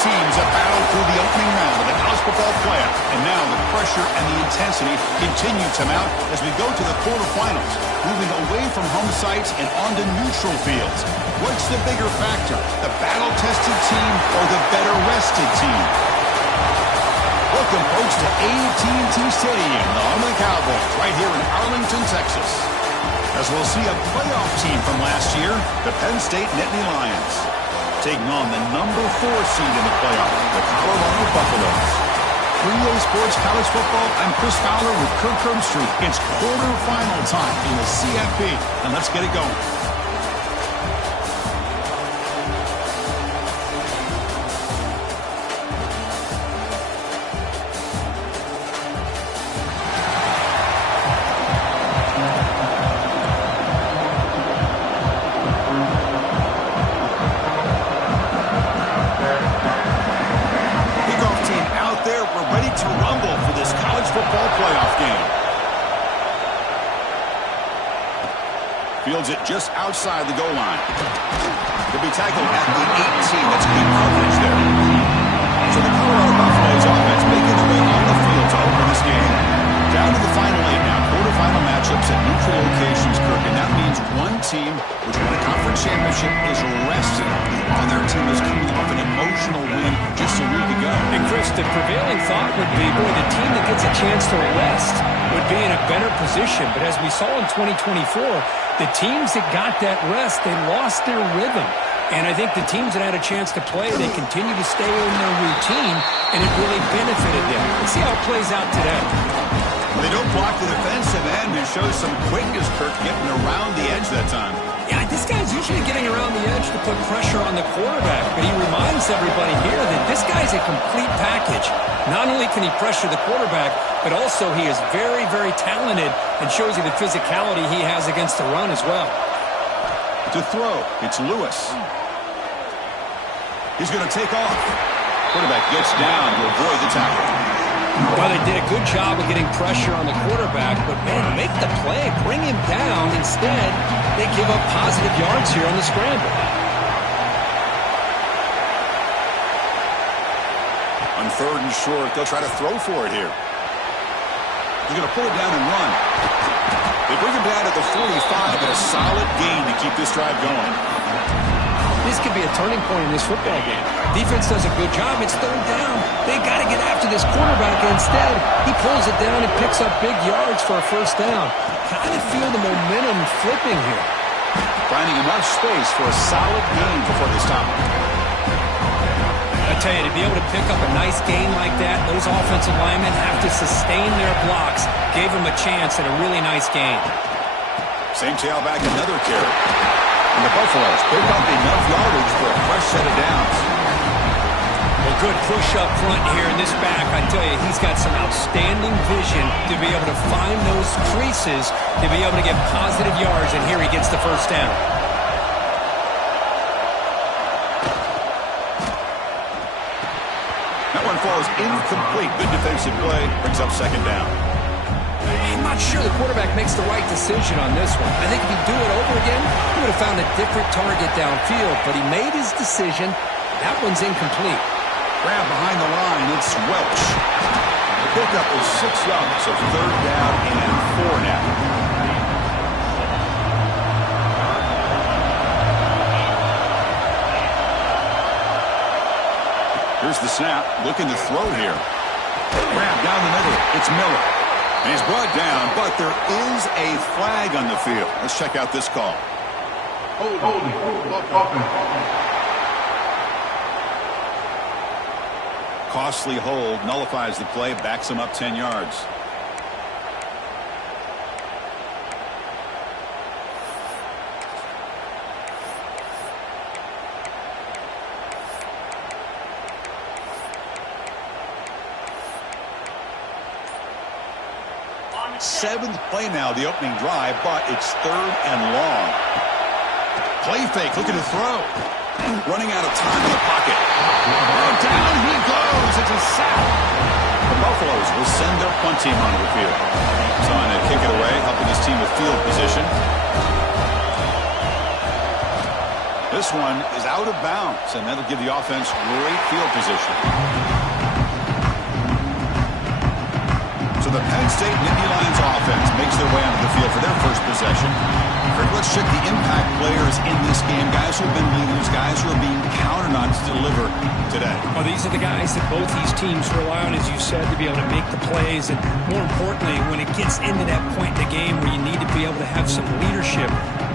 teams have battled through the opening round of the college football playoff, and now the pressure and the intensity continue to mount as we go to the quarterfinals, moving away from home sites and onto neutral fields. What's the bigger factor, the battle-tested team or the better-rested team? Welcome, folks, to AT&T Stadium, the home of the Cowboys, right here in Arlington, Texas. As we'll see a playoff team from last year, the Penn State Nittany Lions, taking on the number 4 seed in the playoff, the Colorado Buffaloes. 3A Sports College Football, I'm Chris Fowler with Kirk Herbstreit. It's quarterfinal time in the CFP, and let's get it going. Fields it just outside the goal line. He'll be tackled at the 18. That's good coverage there. So the Colorado Buffaloes offense making their way on the field to open this game. Down to the final 8 now. Quarterfinal matchups at neutral locations, Kirk. And that means one team which won a conference championship is rested. On their team is coming off an emotional win just a week ago. And Chris, the prevailing thought would be, boy, the team that gets a chance to rest would be in a better position. But as we saw in 2024, the teams that got that rest, they lost their rhythm. And I think the teams that had a chance to play, they continue to stay in their routine, and it really benefited them. Let's see how it plays out today. Well, they don't block the defensive end and show some quickness, Kirk, getting around the edge that time. Yeah, this guy's usually getting around the edge to put pressure on the quarterback, but he reminds everybody here that this guy's a complete package. Not only can he pressure the quarterback, but also he is very, very talented and shows you the physicality he has against the run as well. To throw, it's Lewis. He's going to take off. Quarterback gets down to avoid the tackle. Well, they did a good job of getting pressure on the quarterback, but, man, make the play, bring him down. Instead, they give up positive yards here on the scramble. On 3rd and short, they'll try to throw for it here. He's going to pull it down and run. They bring him down at the 45, and a solid gain to keep this drive going. This could be a turning point in this football game. Defense does a good job. It's 3rd down. They got to get after this quarterback. Instead, he pulls it down and picks up big yards for a 1st down. Kind of feel the momentum flipping here. Finding enough space for a solid gain before they stop him. I tell you, to be able to pick up a nice gain like that, those offensive linemen have to sustain their blocks. Gave them a chance at a really nice gain. Same tailback, another carry. And the Buffaloes pick up enough yardage for a fresh set of downs. Well, good push up front here in this back. I tell you, he's got some outstanding vision to be able to find those creases, to be able to get positive yards, and here he gets the 1st down. That one falls incomplete. Good defensive play. Brings up 2nd down. I'm not sure the quarterback makes the right decision on this one. I think if he'd do it over again, he would have found a different target downfield, but he made his decision. That one's incomplete. Grab behind the line. It's Welch. The pickup is 6 yards, so 3rd down and 4 now. Here's the snap. Looking to throw here. Grab down the middle. It's Miller. And he's brought down, but there is a flag on the field. Let's check out this call. Costly hold, nullifies the play, backs him up 10 yards. Seventh play now, the opening drive, but it's 3rd and long. Play fake, looking to throw. Running out of time in the pocket. And down he goes. It's a sack. The Buffaloes will send their punt team onto the field. Trying to kick it away, helping his team with field position. This one is out of bounds, and that'll give the offense great field position. So the Penn State Nittany Lions offense makes their way onto the field for their first possession. Let's check the impact players in this game, guys who have been leaders, guys who are being counted on to deliver today. Well, these are the guys that both these teams rely on, as you said, to be able to make the plays. And more importantly, when it gets into that point in the game where you need to be able to have some leadership,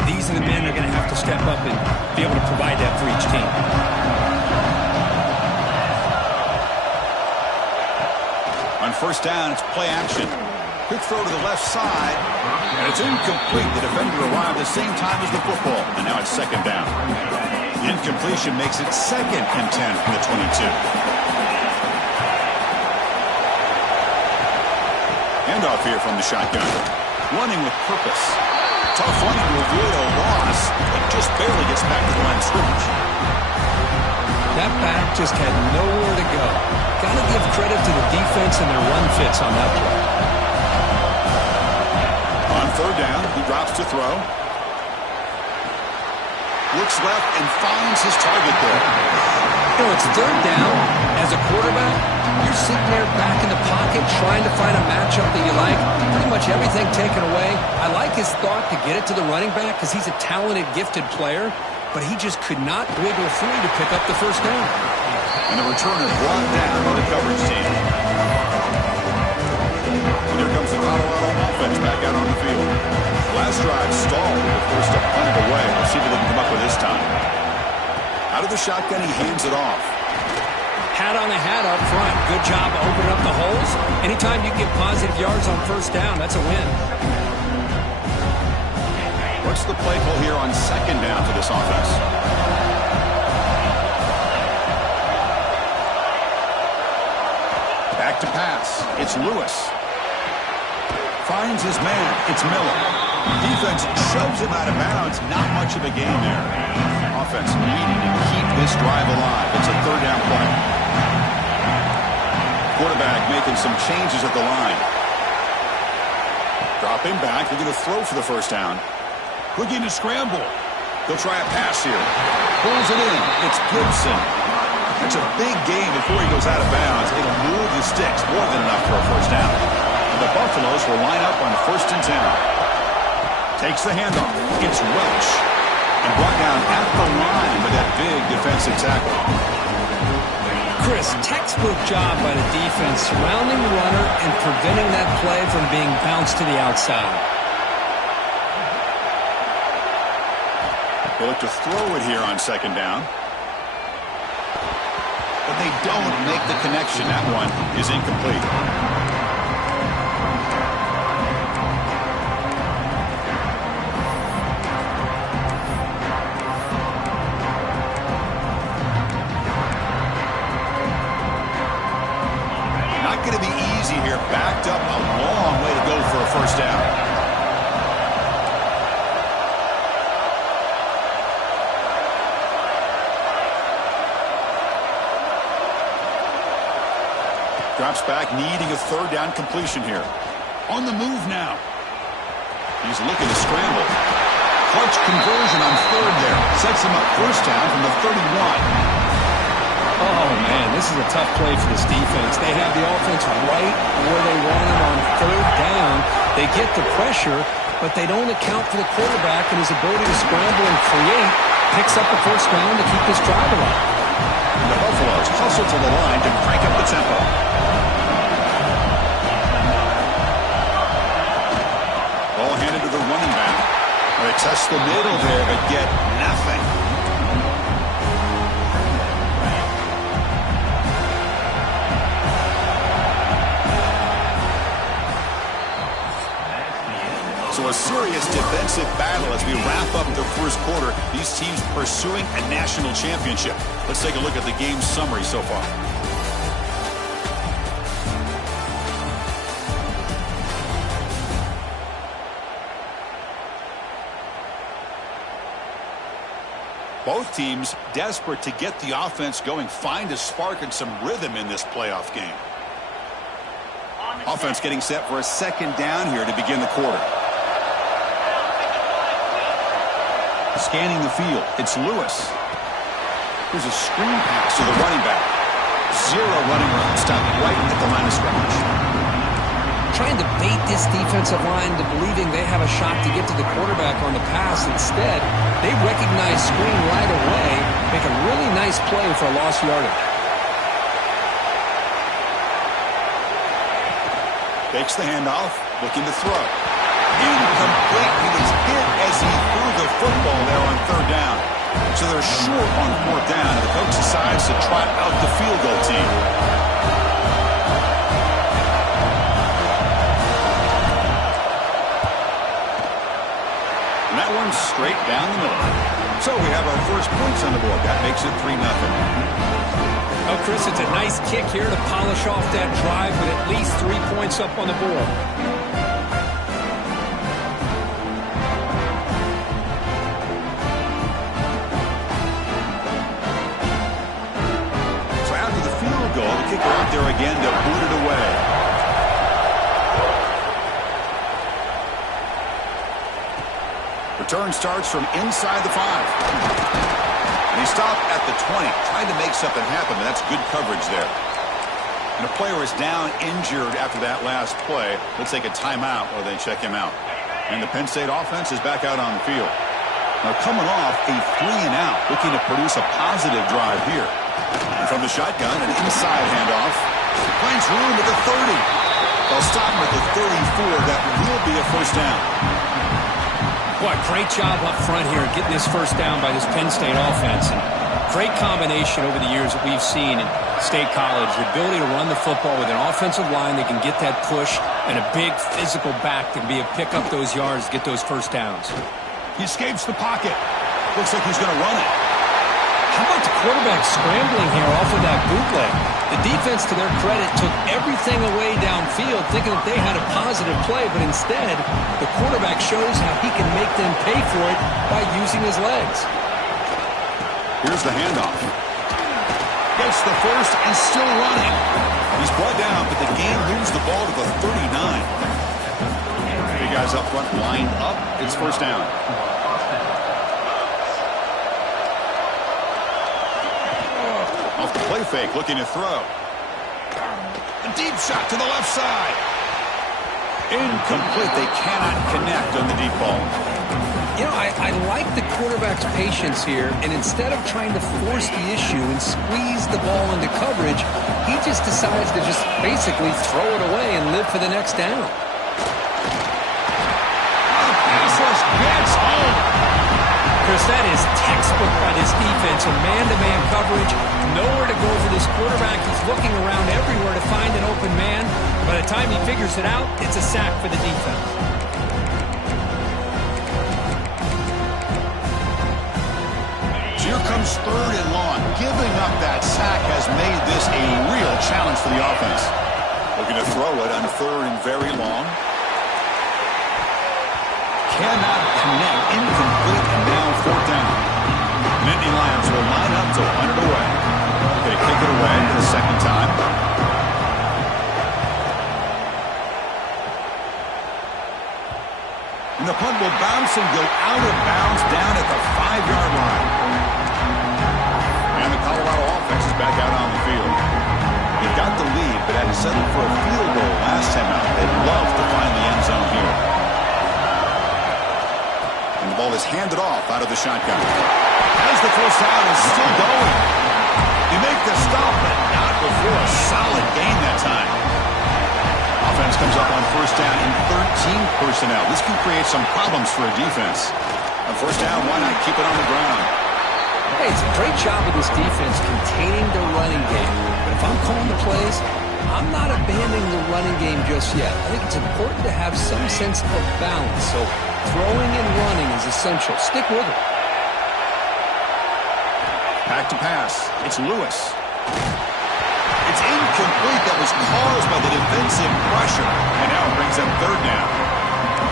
these are the men that are going to have to step up and be able to provide that for each team. On first down, it's play action. Quick throw to the left side, and it's incomplete. The defender arrived at the same time as the football, and now it's second down. The incompletion makes it 2nd and 10 from the 22. Handoff here from the shotgun. Running with purpose. Tough running to avoid a loss, but just barely gets back to the line of scrimmage. That back just had nowhere to go. Got to give credit to the defense and their run fits on that play. On third down, he drops to throw. Looks left and finds his target there. You know, it's third down. As a quarterback, you're sitting there back in the pocket trying to find a matchup that you like. Pretty much everything taken away. I like his thought to get it to the running back because he's a talented, gifted player, but he just could not wiggle free to pick up the first down. And the returner brought down by the coverage team. And here comes the Colorado offense back out on the field. Last drive stalled. The first up punted away. Let's see if they can come up with this time. Out of the shotgun, he hands it off. Hat on a hat up front. Good job of opening up the holes. Anytime you get positive yards on first down, that's a win. What's the play call here on second down for this offense? Back to pass. It's Lewis. Finds his man. It's Miller. Defense shoves him out of bounds. Not much of a gain there. Offense needing to keep this drive alive. It's a third down play. Quarterback making some changes at the line. Dropping back. They're going to throw for the first down. Looking to scramble. They'll try a pass here. Pulls it in. It's Gibson. That's a big gain before he goes out of bounds. It'll move the sticks. More than enough for a first down. And the Buffaloes will line up on first and 10. Takes the handoff. It's Welch. And brought down at the line with that big defensive tackle. Chris, textbook job by the defense surrounding the runner and preventing that play from being bounced to the outside. They look to throw it here on second down. But they don't make the connection. That one is incomplete. Not going to be easy here. Backed up a long way to go for a first down. Drops back, needing a third down completion here. On the move now. He's looking to scramble. Clutch conversion on third there. Sets him up first down from the 31. Oh, man, this is a tough play for this defense. They have the offense right where they want them on third down. They get the pressure, but they don't account for the quarterback and his ability to scramble and create. Picks up the first down to keep this drive alive. And the Buffaloes hustle to the line to crank up the tempo. Ball handed to the running back. They test the middle there, but get nothing. So a serious defensive battle as we wrap up the first quarter. These teams pursuing a national championship. Let's take a look at the game summary so far. Both teams desperate to get the offense going, find a spark and some rhythm in this playoff game. Offense getting set for a second down here to begin the quarter. Scanning the field, it's Lewis. Here's a screen pass to the running back. Zero running room. Stop right at the line of scrimmage. Trying to bait this defensive line to believing they have a shot to get to the quarterback on the pass. Instead, they recognize screen right away, make a really nice play for a lost yardage. Fakes the handoff, looking to throw. Incomplete. He was hit as he threw the football there on third down. So they're short on fourth down, and the coach decides to trot out the field goal team. And that one's straight down the middle. So we have our first points on the board. That makes it 3-0. Oh, Chris, it's a nice kick here to polish off that drive with at least 3 points up on the board. So after the field goal, the kicker out there again to boot it away. Return starts from inside the 5. And he stopped at the 20, trying to make something happen, but that's good coverage there. And a player is down injured after that last play. Let's take a timeout while they check him out. And the Penn State offense is back out on the field. Now coming off a 3-and-out, looking to produce a positive drive here. And from the shotgun, an inside handoff. Finds room at the 30. They'll stop him at the 34. That will be a first down. Boy, great job up front here getting this first down by this Penn State offense. And great combination over the years that we've seen in State College. The ability to run the football with an offensive line that can get that push and a big physical back that can be able to pick up those yards to get those first downs. He escapes the pocket. Looks like he's going to run it. How about the quarterback scrambling here off of that bootleg? The defense, to their credit, took everything away downfield thinking that they had a positive play, but instead, the quarterback shows how he can make them pay for it by using his legs. Here's the handoff. Gets the first and still running. He's brought down, but the game moves the ball to the 39. Three guys up front lined up. It's first down. Off the play fake, looking to throw. A deep shot to the left side. Incomplete. They cannot connect on the deep ball. You know, I like the quarterback's patience here, and instead of trying to force the issue and squeeze the ball into coverage, he just decides to just basically throw it away and live for the next down. Pass rush gets home. Chris, that is textbook by this defense in man-to-man coverage. Nowhere to go for this quarterback. He's looking around everywhere to find an open man. By the time he figures it out, it's a sack for the defense. So here comes third and long. Giving up that sack has made this a real challenge for the offense. Looking to throw it on third and very long. Cannot connect. Incomplete, and now fourth down. Nittany Lions will line up to punt it away. Going to kick it away for the second time. And the punt will bounce and go out of bounds down at the 5-yard line. And the Colorado offense is back out on the field. They got the lead, but had to settle for a field goal last time out. They'd love to find the end zone here. And the ball is handed off out of the shotgun. As the first down is still going. They make the stop, but not before a solid gain that time. Offense comes up on first down in 13 personnel. This can create some problems for a defense. On first down, why not keep it on the ground? Hey, it's a great job of this defense containing the running game. But if I'm calling the plays, I'm not abandoning the running game just yet. I think it's important to have some sense of balance. So throwing and running is essential. Stick with it. Back to pass. It's Lewis. It's incomplete. That was caused by the defensive pressure. And now it brings up third down.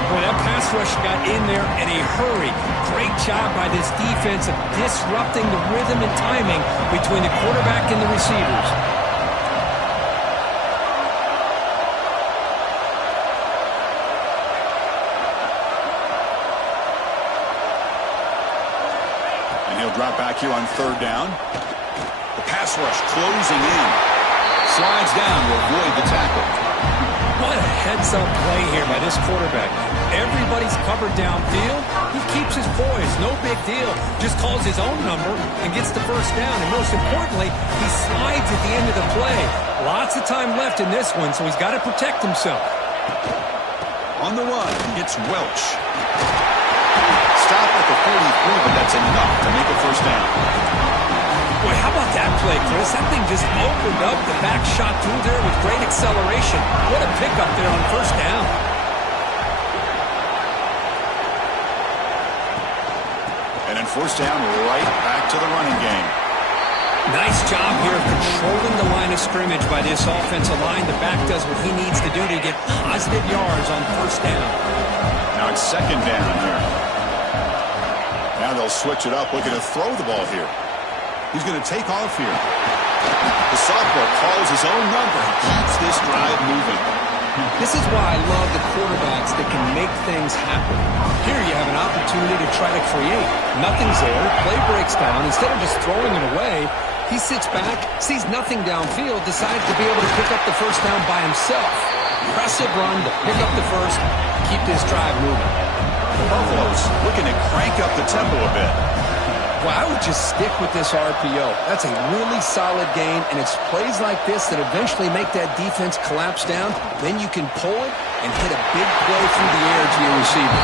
Boy, that pass rush got in there in a hurry. Great job by this defense of disrupting the rhythm and timing between the quarterback and the receivers. drop back here on third down. The pass rush closing in. Slides down to avoid the tackle. What a heads-up play here by this quarterback. Everybody's covered downfield. He keeps his poise. No big deal. Just calls his own number and gets the first down. And most importantly, he slides at the end of the play. Lots of time left in this one, so he's got to protect himself. On the run, it's Welch. Stop at the 43, but that's enough to make a first down. Boy, how about that play, Chris? That thing just opened up. The back shot through there with great acceleration. What a pickup there on first down. And then first down, right back to the running game. Nice job here of controlling the line of scrimmage by this offensive line. The back does what he needs to do to get positive yards on first down. Now it's second down here. Now they'll switch it up, looking to throw the ball here. He's going to take off here. The sophomore calls his own number. He keeps this drive moving. This is why I love the quarterbacks that can make things happen. Here you have an opportunity to try to create. Nothing's there. Play breaks down. Instead of just throwing it away, he sits back, sees nothing downfield, decides to be able to pick up the first down by himself. Impressive run to pick up the first, keep this drive moving. The Buffaloes looking to crank up the tempo a bit. Well, I would just stick with this RPO. That's a really solid game, and it's plays like this that eventually make that defense collapse down. Then you can pull it and hit a big play through the air to your receiver.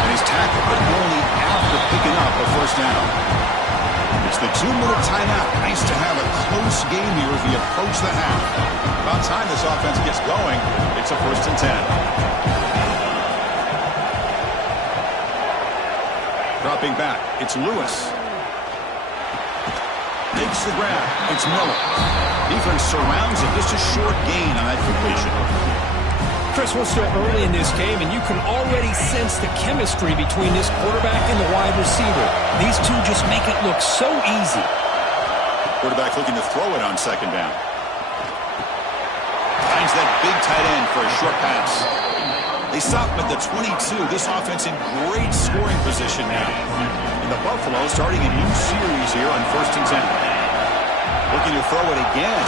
And he's tackled, but only after picking up a first down. It's the 2-minute timeout. Nice to have a close game here as we approach the half. About time this offense gets going. It's a 1st and 10. Dropping back, it's Lewis. Makes the grab, it's Miller. Defense surrounds it, just a short gain on that completion. Chris, we're still early in this game, and you can already sense the chemistry between this quarterback and the wide receiver. These two just make it look so easy. Quarterback looking to throw it on second down. Finds that big tight end for a short pass. They stop him at the 22. This offense in great scoring position now. And the Buffalo starting a new series here on 1st and 10. Looking to throw it again.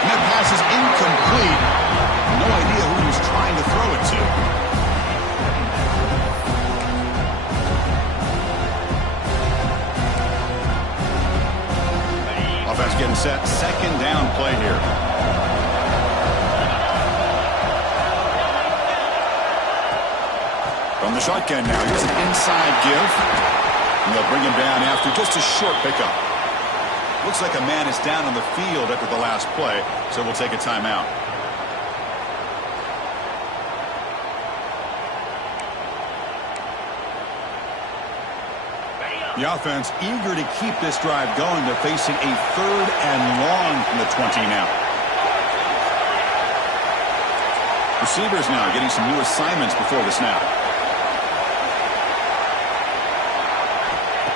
And that pass is incomplete. No idea who he was trying to throw it to. Offense getting set. Second down play here. From the shotgun now, here's an inside give. And they'll bring him down after just a short pickup. Looks like a man is down on the field after the last play, so we'll take a timeout. The offense eager to keep this drive going. They're facing a 3rd and long from the 20 now. Receivers now getting some new assignments before the snap.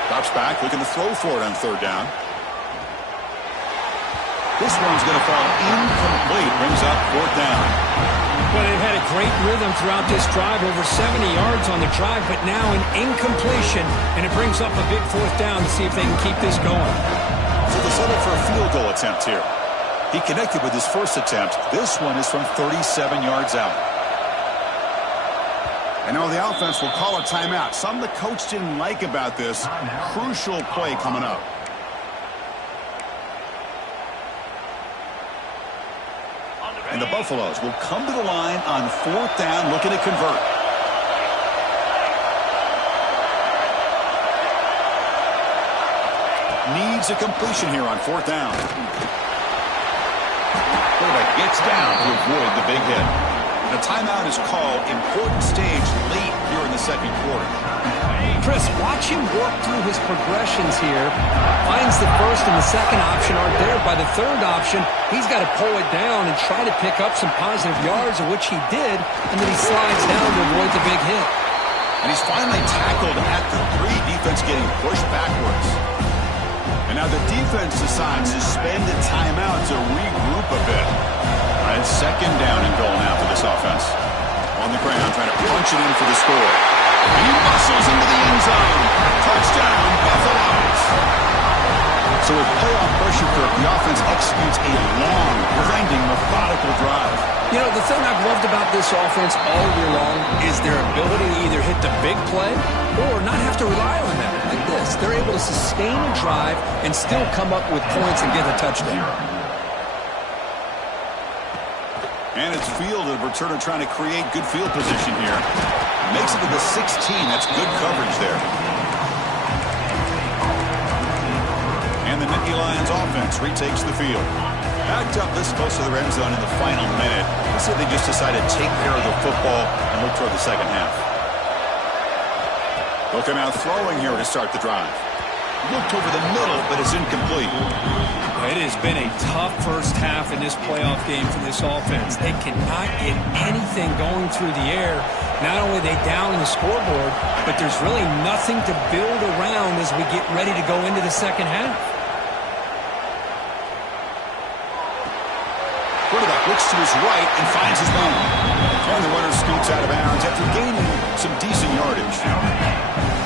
Drops back, looking to throw for it on 3rd down. This one's going to fall incomplete. Brings up 4th down. Well, they've had a great rhythm throughout this drive, over 70 yards on the drive, but now an incompletion, and it brings up a big 4th down to see if they can keep this going. So they'll settle for a field goal attempt here. He connected with his first attempt. This one is from 37 yards out. And now the offense will call a timeout. Something the coach didn't like about this. Crucial play coming up. And the Buffaloes will come to the line on 4th down, looking to convert. Needs a completion here on 4th down. Quarterback gets down to avoid the big hit. The timeout is called. Important stage late here in the second quarter. Chris, watch him work through his progressions here. Finds the first and the second option aren't there. By the 3rd option, he's got to pull it down and try to pick up some positive yards, of which he did, and then he slides down to avoid the big hit. And he's finally tackled at the 3. Defense getting pushed backwards. And now the defense decides to spend a timeout to regroup a bit. And it's 2nd down and goal now for this offense. On the ground, trying to punch it in for the score. He muscles into the end zone. Touchdown, Buffaloes. So with playoff pressure for the offense executes a long, grinding, methodical drive. You know, the thing I've loved about this offense all year long is their ability to either hit the big play or not have to rely on that. Like this, they're able to sustain a drive and still come up with points and get a touchdown. And it's fielded. Returner trying to create good field position here. Makes it to the 16. That's good coverage there. And the Nittany Lions offense retakes the field. Backed up this close to the red zone in the final minute. Let's see if they just decide to take care of the football and look toward the second half. They'll come out throwing here to start the drive. Looked over the middle, but it's incomplete. It has been a tough first half in this playoff game for this offense. They cannot get anything going through the air. Not only are they down the scoreboard, but there's really nothing to build around as we get ready to go into the second half. Quarterback looks to his right and finds his man. And the runner scoots out of bounds after gaining some decent yardage.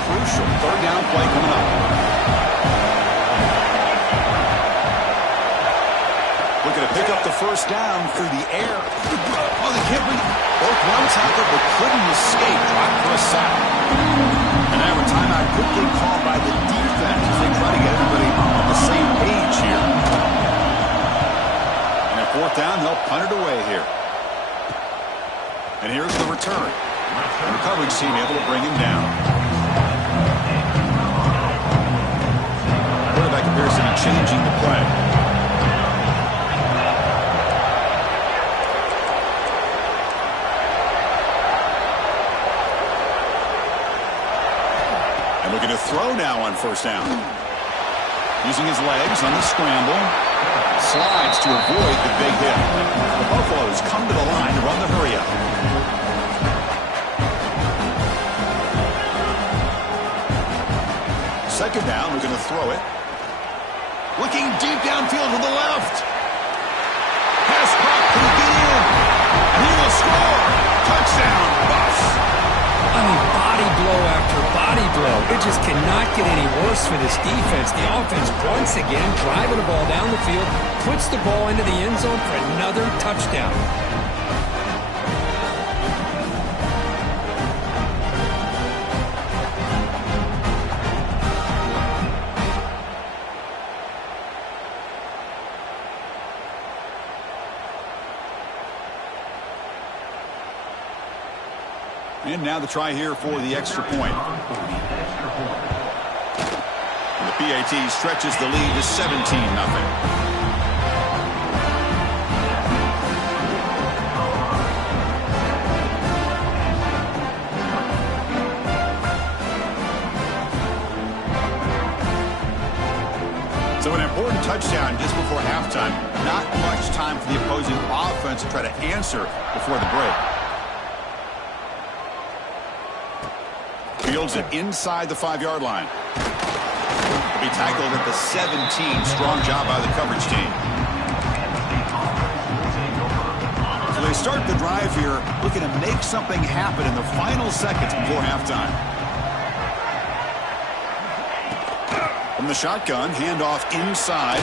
Crucial third down play coming up. Looking to pick up the first down through the air. Oh, they can't bring both one tackle but couldn't escape. Dropped for a sack. And now a timeout quickly called by the defense as they try to get everybody on the same page here. Fourth down, they'll punt it away here. And here's the return. And the coverage team able to bring him down. Quarterback appears to be changing the play. And looking to throw now on first down. Using his legs on the scramble. Slides to avoid the big hit. The Buffaloes come to the line to run the hurry-up. Second down, looking to throw it. Looking deep downfield to the left. Pass caught, can he get in? And he will score. Touchdown, Buffs. I mean, body blow after body blow. It just cannot get any worse for this defense. The offense, once again, driving the ball down the field, puts the ball into the end zone for another touchdown. And now the try here for the extra point. And the PAT stretches the lead to 17-0. So an important touchdown just before halftime. Not much time for the opposing offense to try to answer before the break. Fields it inside the 5-yard line. Will be tackled at the 17. Strong job by the coverage team. So they start the drive here looking to make something happen in the final seconds before halftime. From the shotgun, handoff inside.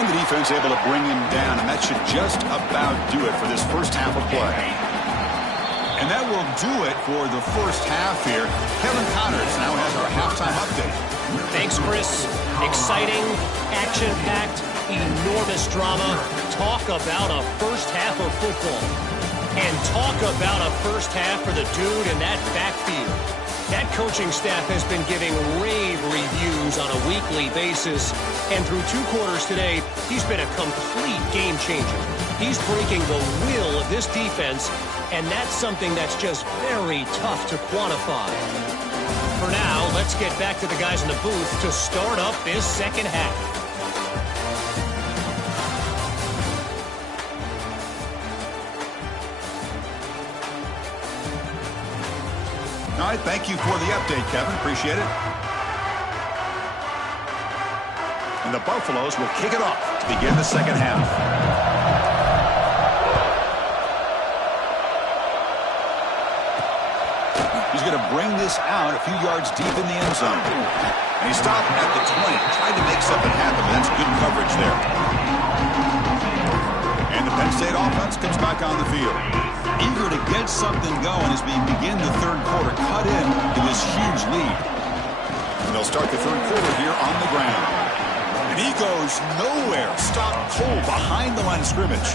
And the defense able to bring him down, and that should just about do it for this first half of play. And that will do it for the first half here. Kevin Connors now has our halftime update. Thanks, Chris. Exciting, action-packed, enormous drama. Talk about a first half of football. And talk about a first half for the dude in that backfield. That coaching staff has been giving rave reviews on a weekly basis. And through 2 quarters today, he's been a complete game changer. He's breaking the will of this defense, and that's something that's just very tough to quantify. For now, let's get back to the guys in the booth to start up this second half. All right, thank you for the update, Kevin. Appreciate it. And the Buffaloes will kick it off to begin the second half. He's going to bring this out a few yards deep in the end zone. And he stopped at the 20. Tried to make something happen, but that's good coverage there. And the Penn State offense comes back on the field. Eager to get something going as we begin the third quarter. Cut in to this huge lead. And they'll start the third quarter here on the ground. And he goes nowhere. Stopped cold behind the line of scrimmage.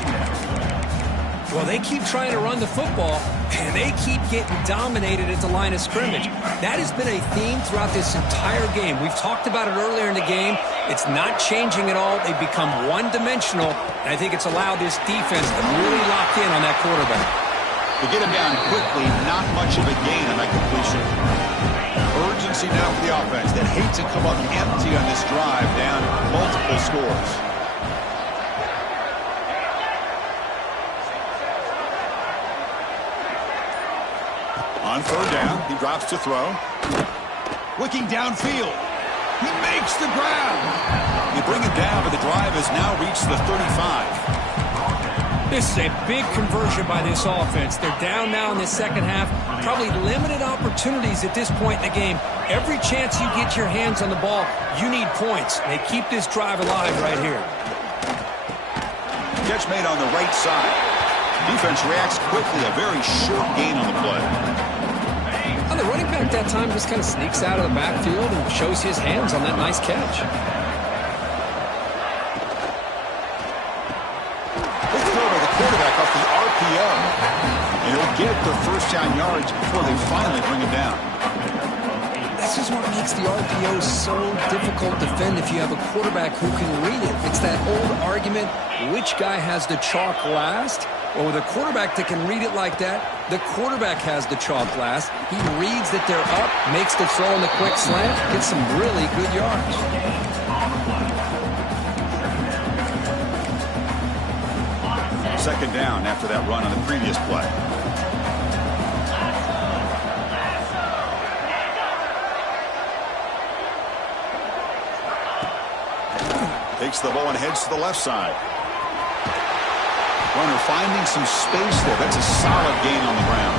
Well, they keep trying to run the football, and they keep getting dominated at the line of scrimmage. That has been a theme throughout this entire game. We've talked about it earlier in the game. It's not changing at all. They've become one-dimensional, and I think it's allowed this defense to really lock in on that quarterback. To get him down quickly, not much of a gain on that completion. Urgency now for the offense that hate to come up empty on this drive, down multiple scores. On third down, he drops to throw. Looking downfield. He makes the grab. They bring it down, but the drive has now reached the 35. This is a big conversion by this offense. They're down now in the second half. Probably limited opportunities at this point in the game. Every chance you get your hands on the ball, you need points. They keep this drive alive right here. Catch made on the right side. Defense reacts quickly. A very short gain on the play. And the running back that time just kind of sneaks out of the backfield and shows his hands on that nice catch. Good throw by the quarterback off the RPO. And he'll get the first down yards before they finally bring him down. This is what makes the RPO so difficult to defend if you have a quarterback who can read it. It's that old argument, which guy has the chalk last? Well, with a quarterback that can read it like that, the quarterback has the chalk last. He reads that they're up, makes the throw in the quick slant, gets some really good yards. Second down after that run on the previous play. Takes the ball and heads to the left side. Runner finding some space there. That's a solid gain on the ground.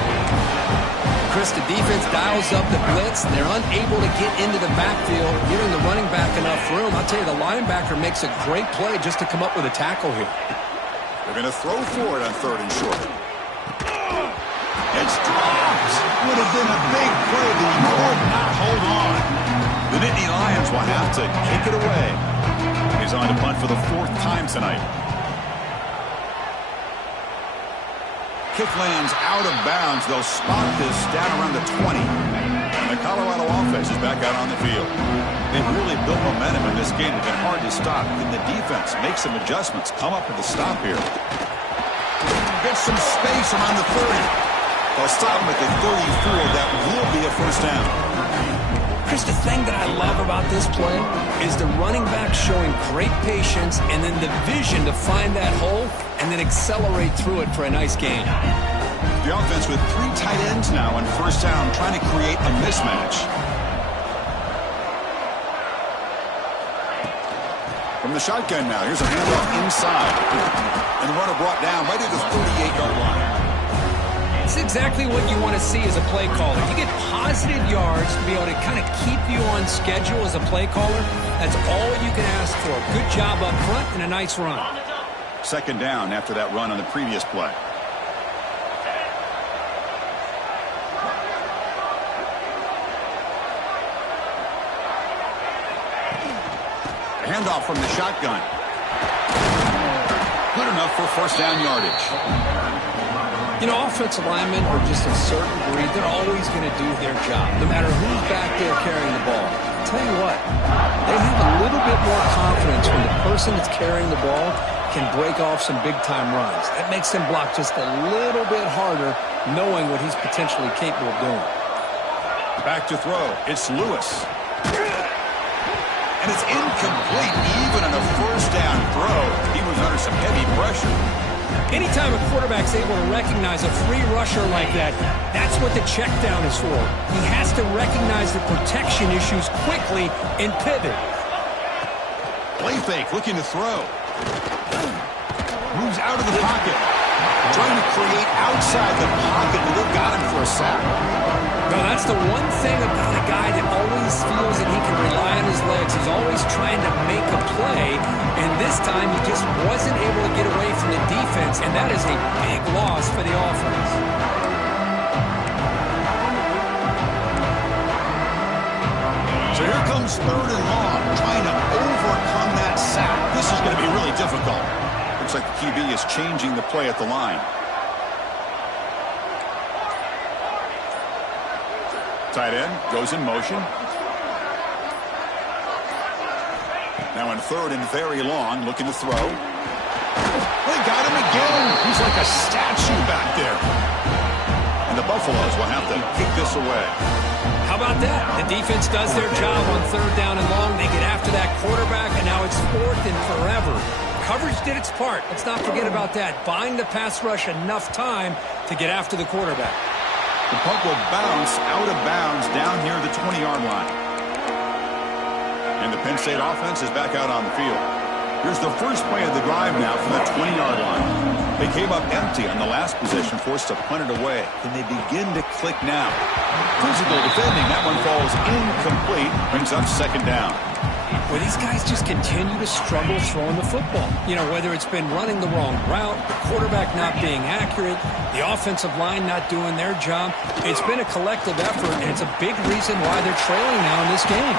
Chris, the defense dials up the blitz. They're unable to get into the backfield, giving the running back enough room. I'll tell you, the linebacker makes a great play just to come up with a tackle here. They're going to throw for it on third and short. It's dropped. Would have been a big play, but he could not hold on. The Nittany Lions will have to kick it away. He's on to punt for the fourth time tonight. Kick lands out of bounds. They'll spot this down around the 20. And the Colorado offense is back out on the field. They've really built momentum in this game. It's been hard to stop. Can the defense make some adjustments? Come up with a stop here. Get some space around the 30. They'll stop him at the 34. That will be a first down. Chris, the thing that I love about this play is the running back showing great patience and then the vision to find that hole and then accelerate through it for a nice gain. The offense with three tight ends now on first down, trying to create a mismatch. From the shotgun now, here's a handoff inside. And the runner brought down right at the 38-yard line. It's exactly what you want to see as a play caller. You get positive yards to be able to kind of keep you on schedule as a play caller. That's all you can ask for. Good job up front and a nice run. Second down after that run on the previous play. A handoff from the shotgun. Good enough for first down yardage. You know, offensive linemen are just a certain breed. They're always going to do their job, no matter who's back there carrying the ball. I'll tell you what, they have a little bit more confidence when the person that's carrying the ball can break off some big-time runs. That makes him block just a little bit harder, knowing what he's potentially capable of doing. Back to throw. It's Lewis. And it's incomplete. Even on a first down throw, he was under some heavy pressure. Anytime a quarterback's able to recognize a free rusher like that, that's what the check down is for. He has to recognize the protection issues quickly and pivot. Play fake, looking to throw. Moves out of the pocket. Trying to create outside the pocket, and they've got him for a sack. No, that's the one thing about a guy that always feels that he can rely on his legs. He's always trying to make a play, and this time he just wasn't able to get away from the defense, and that is a big loss for the offense. So here comes 3rd and long, trying to overcome that sack. This is going to be really difficult. Looks like the QB is changing the play at the line. Tight end goes in motion. Now in 3rd and very long, looking to throw. They got him again. He's like a statue back there. And the Buffaloes will have to kick this away. How about that? The defense does their job on 3rd down and long. They get after that quarterback, and now it's 4th and forever. Coverage did its part. Let's not forget about that. Buying the pass rush enough time to get after the quarterback. The puck will bounce out of bounds down near the 20-yard line. And the Penn State offense is back out on the field. Here's the first play of the drive now from the 20-yard line. They came up empty on the last possession, forced to punt it away. Can they begin to click now? Physical defending. That one falls incomplete. Brings up 2nd down. Well, these guys just continue to struggle throwing the football. You know, whether it's been running the wrong route, the quarterback not being accurate, the offensive line not doing their job. It's been a collective effort, and it's a big reason why they're trailing now in this game.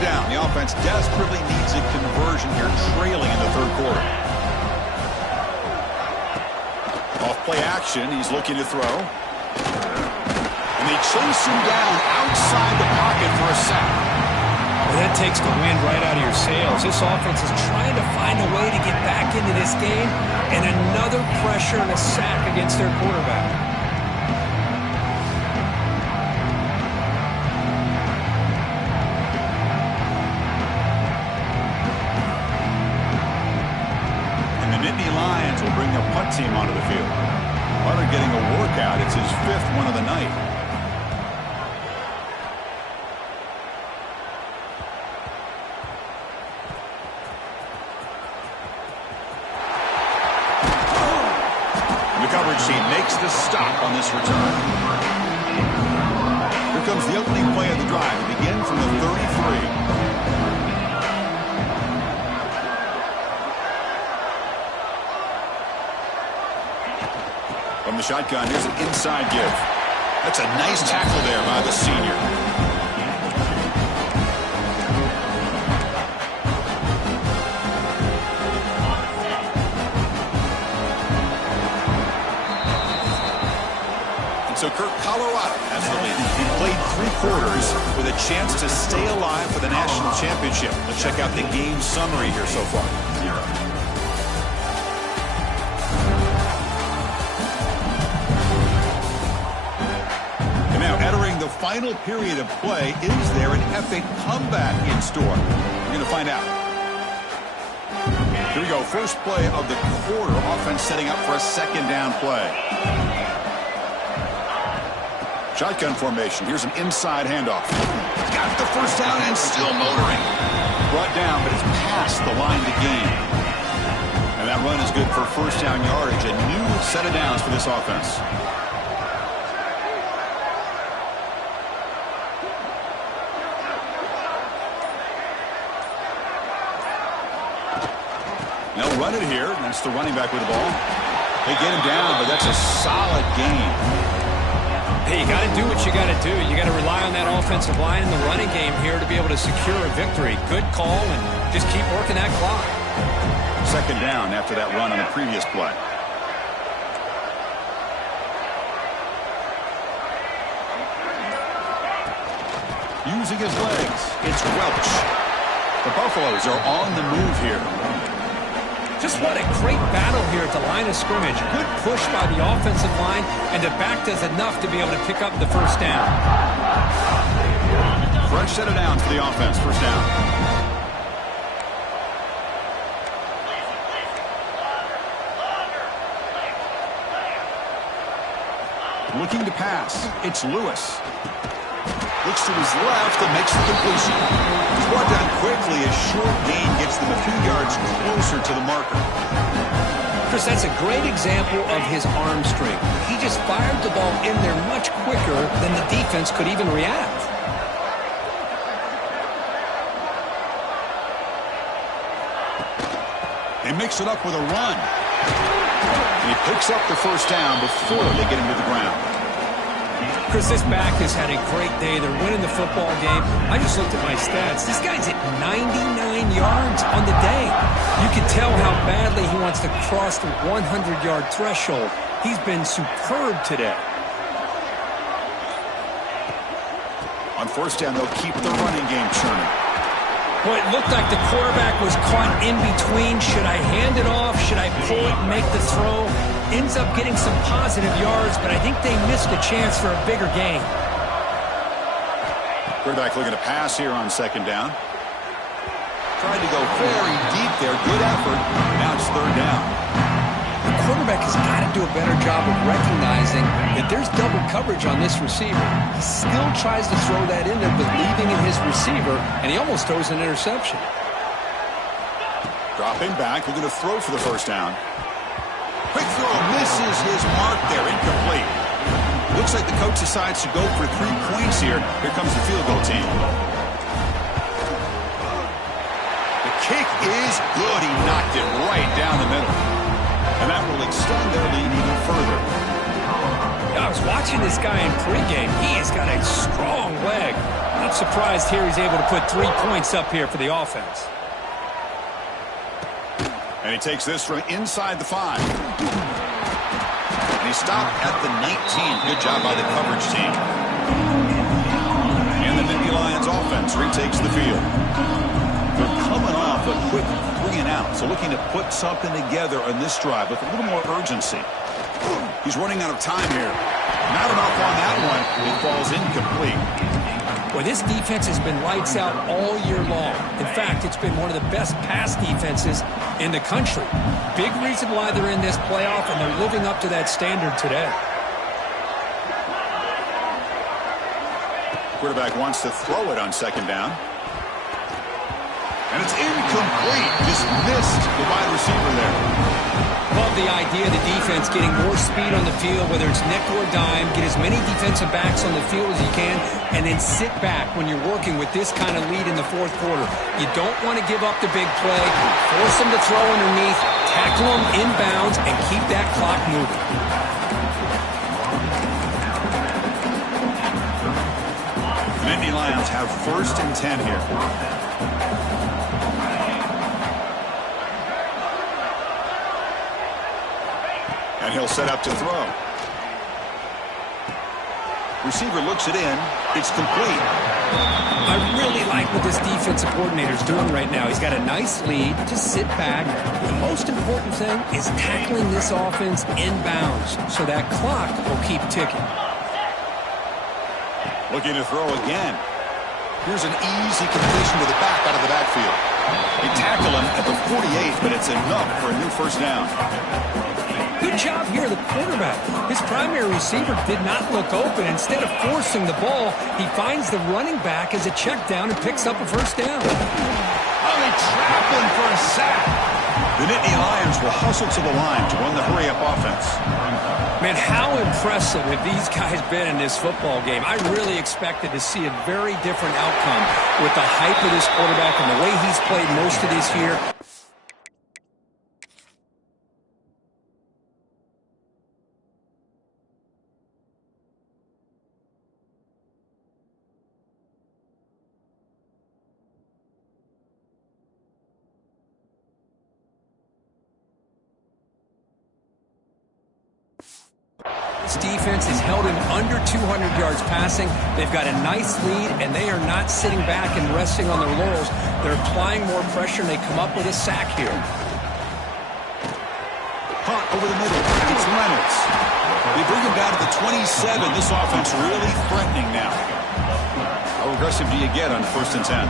Down. The offense desperately needs a conversion here, trailing in the 3rd quarter. Off play action, he's looking to throw. And they chase him down outside the pocket for a sack. Well, that takes the wind right out of your sails. This offense is trying to find a way to get back into this game, and another pressure and a sack against their quarterback. Will bring the punt team onto the field. Hunter getting a workout. It's his 5th one of the night. The coverage team makes the stop on this return. Here comes the opening play of the drive. We begin from the 33. From the shotgun, here's an inside give. That's a nice tackle there by the senior. And so Kirk, Colorado has the lead. He played 3 quarters with a chance to stay alive for the national championship. Let's check out the game summary here so far. 0. Entering the final period of play, is there an epic comeback in store? We're going to find out. Here we go. First play of the quarter. Offense setting up for a 2nd down play. Shotgun formation. Here's an inside handoff. Got the first down and still motoring. Brought down, but it's past the line to gain. And that run is good for 1st down yardage. A new set of downs for this offense. They'll run it here. That's the running back with the ball. They get him down, but that's a solid gain. Hey, you got to do what you got to do. You got to rely on that offensive line in the running game here to be able to secure a victory. Good call, and just keep working that clock. 2nd down after that run on the previous play. Using his legs, it's Welch. The Buffaloes are on the move here. Just what a great battle here at the line of scrimmage. Good push by the offensive line, and the back does enough to be able to pick up the 1st down. Fresh set of downs for the offense. 1st down. Looking to pass. It's Lewis. Looks to his left and makes the completion. He's brought down quickly. A short gain gets them a few yards closer to the marker. Chris, that's a great example of his arm strength. He just fired the ball in there much quicker than the defense could even react. They mix it up with a run. And he picks up the first down before they get him to the ground. Chris, this back has had a great day. They're winning the football game. I just looked at my stats. This guy's at 99 yards on the day. You can tell how badly he wants to cross the 100-yard threshold. He's been superb today. On first down, they'll keep the running game churning. Boy, it looked like the quarterback was caught in between. Should I hand it off? Should I pull it and make the throw? Ends up getting some positive yards, but I think they missed a chance for a bigger gain. Quarterback looking to pass here on second down. Tried to go very deep there. Good effort. Now it's third down. The quarterback has got to do a better job of recognizing that there's double coverage on this receiver. He still tries to throw that in there, believing in his receiver, and he almost throws an interception. Dropping back, looking to throw for the first down. Quick throw, misses his mark there, incomplete. Looks like the coach decides to go for 3 points here. Here comes the field goal team. The kick is good. He knocked it right down the middle. And that will extend their lead even further. I was watching this guy in pregame. He has got a strong leg. Not surprised here he's able to put 3 points up here for the offense. And he takes this from inside the 5. And he stopped at the 19. Good job by the coverage team. And the Nittany Lions offense retakes the field. They're coming off a quick 3 and out. So looking to put something together on this drive with a little more urgency. He's running out of time here. Not enough on that one. It falls incomplete. Well, this defense has been lights out all year long. In fact, it's been one of the best pass defenses in the country. Big reason why they're in this playoff, and they're living up to that standard today. Quarterback wants to throw it on second down. And it's incomplete. Just missed the wide receiver there. Love the idea of the defense getting more speed on the field, whether it's nickel or dime, get as many defensive backs on the field as you can, and then sit back when you're working with this kind of lead in the fourth quarter. You don't want to give up the big play, force them to throw underneath, tackle them inbounds, and keep that clock moving. The Nittany Lions have 1st and 10 here. And he'll set up to throw. Receiver looks it in. It's complete. I really like what this defensive coordinator is doing right now. He's got a nice lead. Just sit back. The most important thing is tackling this offense inbounds so that clock will keep ticking. Looking to throw again. Here's an easy completion to the back out of the backfield. They tackle him at the 48, but it's enough for a new first down. Good job here, the quarterback. His primary receiver did not look open. Instead of forcing the ball, he finds the running back as a check down and picks up a first down. Oh, they trap him for a sack. The Nittany Lions will hustle to the line to run the hurry-up offense. Man, how impressive have these guys been in this football game? I really expected to see a very different outcome with the hype of this quarterback and the way he's played most of this year. This defense has held him under 200 yards passing. They've got a nice lead, and they are not sitting back and resting on their laurels. They're applying more pressure, and they come up with a sack here. Hunt over the middle. It's Reynolds. They bring him down to the 27. This offense really threatening now. How aggressive do you get on 1st and 10?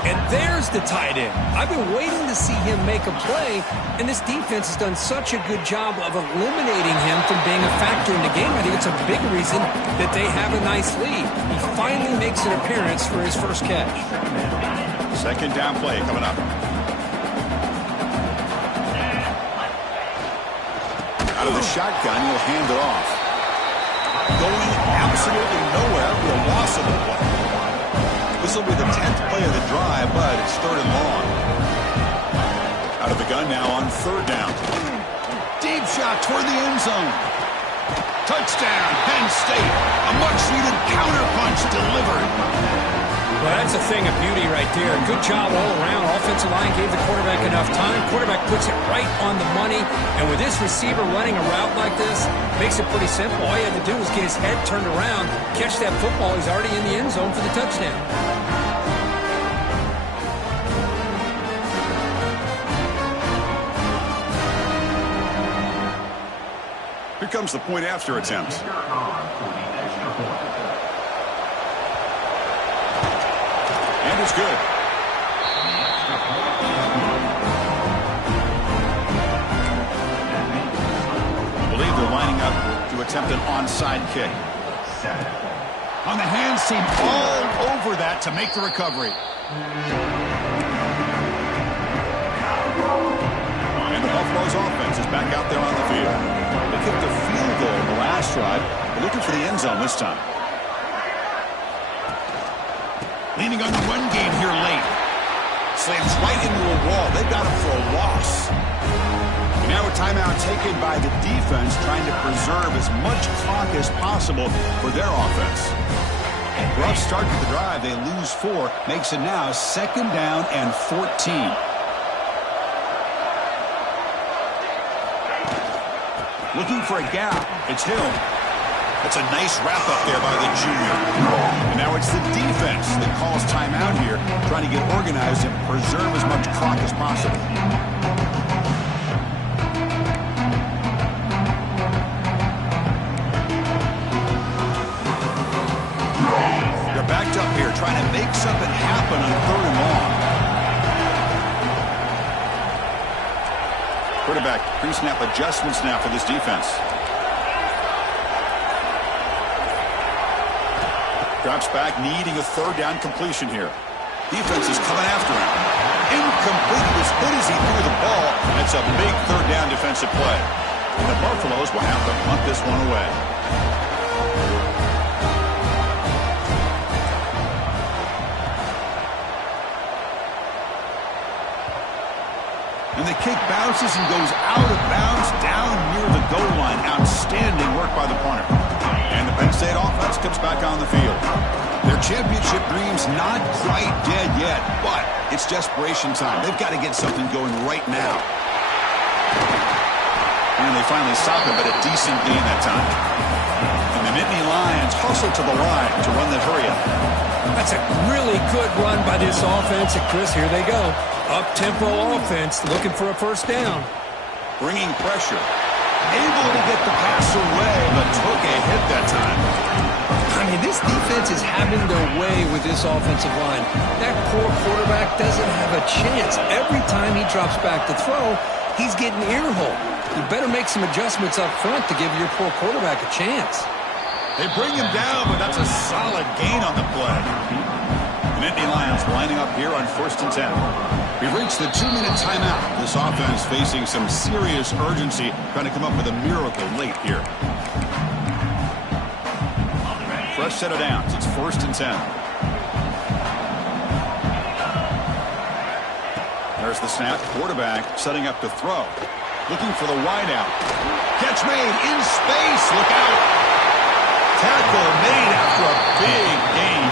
And there's the tight end. I've been waiting to see him make a play, and this defense has done such a good job of eliminating him from being a factor in the game. I think it's a big reason that they have a nice lead. He finally makes an appearance for his first catch. Second down play coming up. Out of the shotgun, he'll hand it off. Going absolutely nowhere for a loss of the play. This will be the 10th play of the drive, but it's 3rd and long. Out of the gun now on 3rd down. Deep shot toward the end zone. Touchdown, Penn State. A much-needed counterpunch delivered. Well, that's a thing of beauty right there. Good job all around. Offensive line gave the quarterback enough time. Quarterback puts it right on the money. And with this receiver running a route like this, makes it pretty simple. All you have to do is get his head turned around, catch that football. He's already in the end zone for the touchdown. Here comes the point after attempt. And it's good. I believe they're lining up to attempt an onside kick. On the hands team, all over that to make the recovery. And the Buffalo's offense is back out there on the field. They kicked a field goal in the last drive. They're looking for the end zone this time. Leaning on the run game here late. Slams right into a wall. They've got him for a loss. And now a timeout taken by the defense, trying to preserve as much clock as possible for their offense. Rough start to the drive. They lose 4. Makes it now 2nd down and 14. Looking for a gap. It's Hill. That's a nice wrap-up there by the junior. And now it's the defense that calls timeout here, trying to get organized and preserve as much clock as possible. They're backed up here, trying to make something happen on 3rd and long. Quarterback pre-snap adjustments now for this defense. Drops back, needing a 3rd down completion here. Defense is coming after him. Incomplete as good as he threw the ball. That's a big 3rd down defensive play. And the Buffaloes will have to punt this one away. And the kick bounces and goes out of bounds down near the goal line. Outstanding work by the punter. And the Penn State offense comes back on the field. Their championship dreams not quite dead yet, but it's desperation time. They've got to get something going right now. And they finally stop it, but a decent gain that time. And the Nittany Lions hustle to the line to run the hurry-up. That's a really good run by this offense. And Chris, here they go. Up-tempo offense looking for a 1st down. Bringing pressure. Able to get the pass away, but took a hit that time. I mean, this defense is having their way with this offensive line. That poor quarterback doesn't have a chance. Every time he drops back to throw, he's getting ear-hole. You better make some adjustments up front to give your poor quarterback a chance. They bring him down, but that's a solid gain on the play. The Nittany Lions lining up here on 1st and 10. We've reached the 2-minute timeout. This offense facing some serious urgency, trying to come up with a miracle late here. Fresh set of downs. It's 1st and 10. There's the snap. Quarterback setting up to throw. Looking for the wideout. Catch made in space. Look out. Tackle made after a big gain.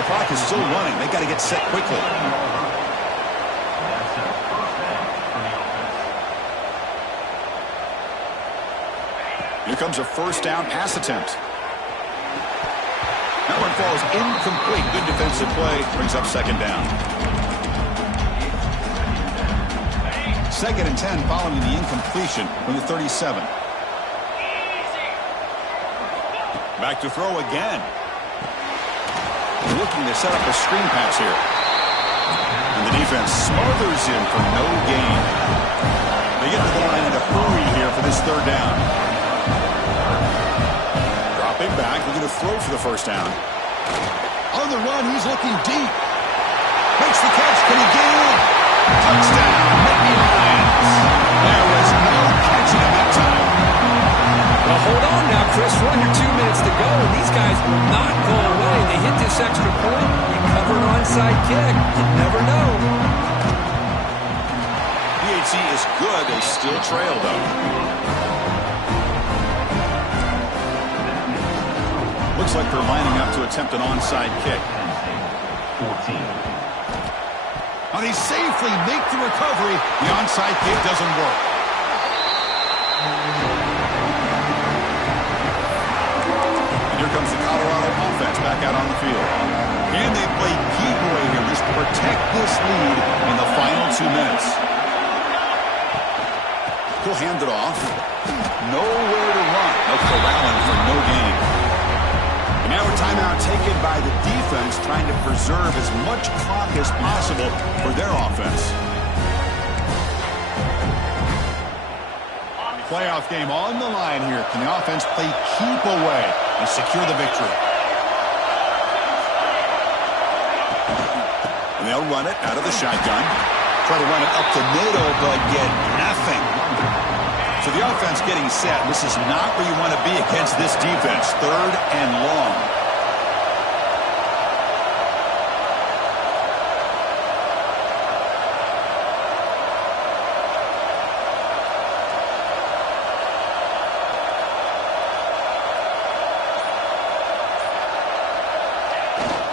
The clock is still running. They got to get set quickly. Here comes a 1st down pass attempt. That one falls incomplete. Good defensive play. Brings up 2nd down. 2nd and 10 following the incompletion from the 37. Back to throw again. Looking to set up a screen pass here. And the defense smothers him for no gain. They get to the line in a hurry here for this third down. Dropping back, looking to throw for the first down. On the run, he's looking deep. Makes the catch. Can he get in? Touchdown, Nittany Lions. There was no catching him that time. Well, hold on now, Chris. We're under 2 minutes to go, and these guys will not go away. They hit this extra point. You cover an onside kick. You never know. BHC is good. They still trail, though. Looks like they're lining up to attempt an onside kick. 14. And they safely make the recovery. The onside kick doesn't work. And here comes the Colorado offense back out on the field. And they play keep away here. Just protect this lead in the final 2 minutes. He'll hand it off. Nowhere to run. No corralling for no gain. And now a timeout taken by the defense, trying to preserve as much clock as possible for their offense. Playoff game on the line here. Can the offense play keep away and secure the victory? And they'll run it out of the shotgun. Try to run it up the middle, but get nothing. So the offense getting set. This is not where you want to be against this defense. Third and long.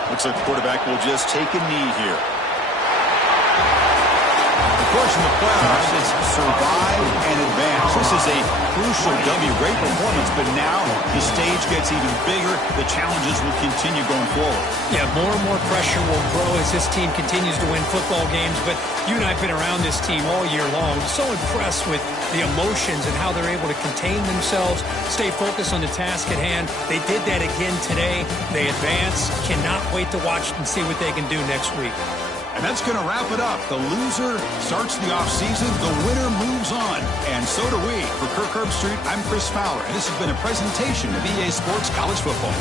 Looks like the quarterback will just take a knee here. Of course, in the playoffs, it's survive and advance. This is a crucial W. Great performance, but now the stage gets even bigger. The challenges will continue going forward. Yeah, more and more pressure will grow as this team continues to win football games. But you and I have been around this team all year long. So impressed with the emotions and how they're able to contain themselves, stay focused on the task at hand. They did that again today. They advance. Cannot wait to watch and see what they can do next week. And that's going to wrap it up. The loser starts the offseason. The winner moves on. And so do we. For Kirk Herbstreit, I'm Chris Fowler. And this has been a presentation of EA Sports College Football.